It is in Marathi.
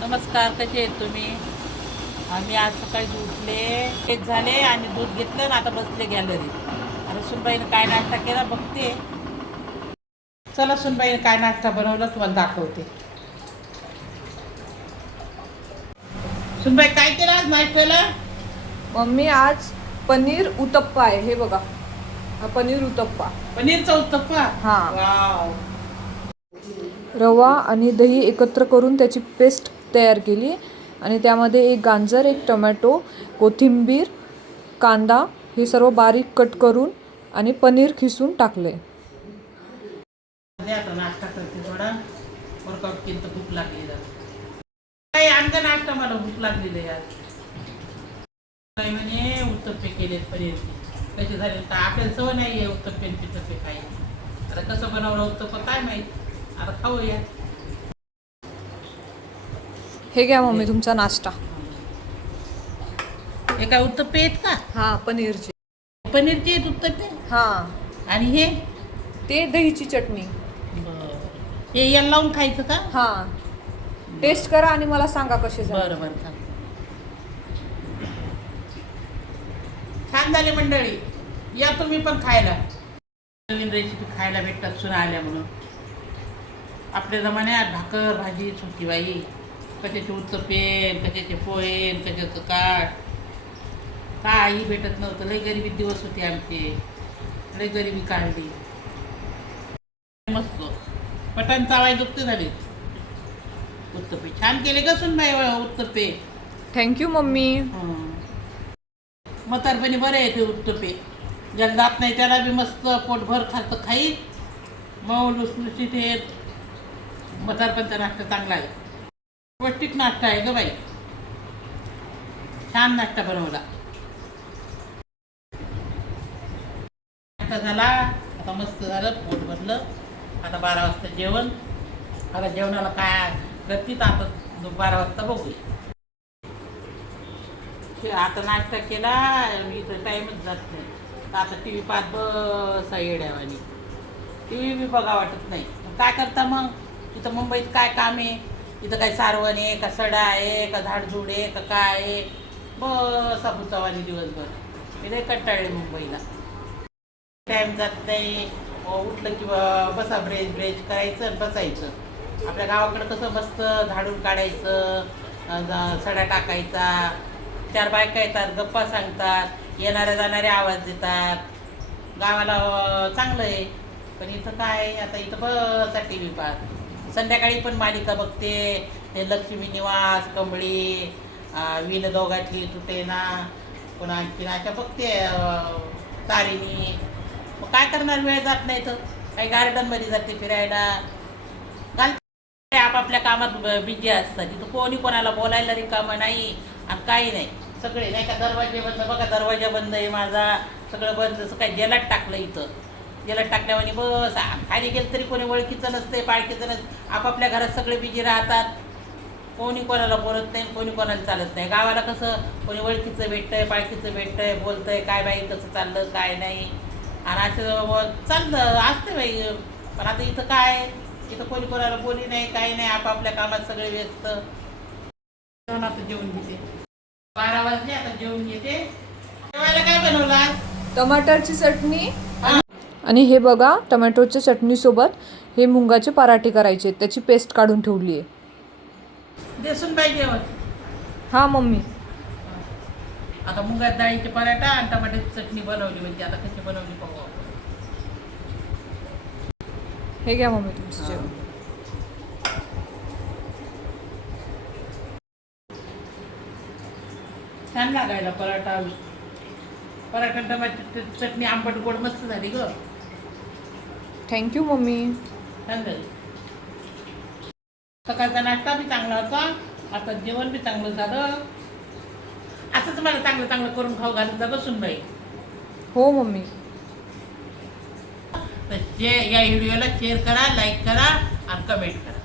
नमस्कार, कसे आहेत तुम्ही? आम्ही आज सकाळी उठले, तेच झाले आणि दूध घेतलं ना, आता बसले गॅलरी. आता सुनबाईनं काय नाश्ता केला बघते. चला, सुनबाईनं काय नाश्ता बनवला तुम्हाला दाखवते. सुनबाई, काय केलं आज नाश्त्याला? मम्मी आज पनीर उत्तप्पा आहे. हे बघा, हा पनीर उत्तप्पा. पनीरचा उत्तप्पा. हा. वाव. रवा आणि दही एकत्र करून त्याची पेस्ट तयार केली आणि त्यामध्ये एक गाजर, एक टोमॅटो, कोथिंबीर, कांदा हे सर्व बारीक कट करून आणि पनीर खिसून टाकले. आता नाश्ता करते थोडा. वर्कआउट केलं तर भूक लागली काही आणखा नाश्ता, मला भूक लागलेली यार. काही म्हणे उत्तप्पे केलेत पनीरचे. कसे झाले तर आपल्याला सवय नाही आहे उत्तप्पे पितप्पे काही. आता कसं बनवलं उत्तप्पा काय माहीत. आता खाऊया. हे घ्या मम्मी तुमचा नाश्ता. हे काय उत्तप्पे आहेत का? हा, पनीरचे. पनीरचे आहेत उत्तप्पे. हा, आणि हे ते दहीची चटणी. हे याला लावून खायचं का? हा, टेस्ट करा आणि मला सांगा कसे झाले. बरं बरं, चालेल. छान झाले मंडळी, या तुम्ही पण खायला. नवीन रेसिपी खायला भेटतात सुना आल्या म्हणून. आपल्या जमान्यात भाकर भाजी सुकी बाई, कशाचे उत्तप्पे, कशाचे पोहे, कशाचं काही भेटत नव्हतं. लई गरिबी दिवस होते आमचे, लई गरिबी काढली. मस्त पटाण चावाय दुखते झाले. उत्तप्पे छान केले का सुनबाई उत्तप्पे? Thank you mummy. म्हातारपणी बरे आहे ते उत्तप्पे. ज्याला जात नाही त्याला बी मस्त पोटभर खातं खाईल. मऊ लुसलुसीत हे म्हातारपणचा नाश्ता चांगला आहे. पौष्टिक नाश्ता आहे ग बाई. छान नाश्ता बनवला. नाश्ता झाला, आता मस्त झालं, पोट भरलं. आता 12 वाजता जेवण. आता जेवणाला काय करतील आता 12 वाजता बघूया. आता नाश्ता केला, इथं टाईमच जात नाही. आता टी व्ही पाहत बसा येड्यावानी. टी व्ही बी बघा वाटत नाही. काय करता मग? इथं मुंबईत काय काम आहे? इथं काय सारवण आहे का, सडा आहे का, झाडझूड आहे का, काय आहे? बसा भुतावानी दिवसभर. मी लई कंटाळले मुंबईला. टाईम जात नाही. उठलं की बसा ब्रेच करायचं आणि बसायचं. आपल्या गावाकडं कसं मस्त झाडून काढायचं, सडा टाकायचा, 4 बायका येतात, गप्पा सांगतात, येणाऱ्या जाणारे आवाज देतात. गावाला चांगलं आहे. पण इथं काय, आता इथं बसा टी व्ही पाहत. संध्याकाळी पण मालिका बघते. ते लक्ष्मी निवास, कंबळी, विण दोघातली तुटेना, पुन्हा आणखीन अशा बघते, तारिणी. मग काय करणार, वेळ जात नाही तर. काही गार्डनमध्ये जाते फिरायला. आपापल्या कामात बिझी असतात. तिथं कोणी कोणाला बोलायला रिकामं नाही आणि काही नाही. सगळे नाही का दरवाजे बंद, बघा दरवाजा बंद आहे माझा, सगळं बंद. जसं काय जेलात टाकलं. इथं जेलात टाकल्यावानी बस. खाली गेलं तरी कोणी ओळखीचं नसते, पाळखीचं नसतं. आपापल्या घरात सगळे बिझी राहतात. कोणी कोणाला बोलत नाही, कोणी कोणाला चालत नाही. गावाला कसं कोणी ओळखीचं भेटतंय, पाळखीचं भेटतंय, बोलतंय काय बाई कसं चाललं काय नाही, आणि असं चाललं असते बाई. पण आता इथं काय, इथं कोणी कोणाला बोली नाही, काही नाही. आपापल्या कामात सगळे व्यस्त. आता जेवण घेते. 12 वाजले, आता जेवण घेते. जेवायला काय बनवला? टमाटरची चटणी. आणि हे बघा, टमॅटोच्या चटणीसोबत हे मुंगाचे पराठे करायचे, त्याची पेस्ट काढून ठेवली आहे. देसून बाई जेवण. हा मम्मी. आता मुगात डाळीचे पराठा आणि टमाट्याची चटणी बनवली. म्हणजे आता कशी बनवली पाहू आपण. हे घ्या मम्मी तुमचं जेवण. छान लागायला पराठा. पराठा टमाट्याची चटणी आंबट गोड मस्त झाली ग. Thank you mummy. छान झाली. सकाळचा नाश्ता बी चांगला होता, आता जेवण बी चांगलं झालं. असंच मला चांगलं चांगलं करून खाऊ घालून जा बसून बाई. हो मम्मी. तर या व्हिडिओला शेअर करा, लाईक करा आणि कमेंट करा.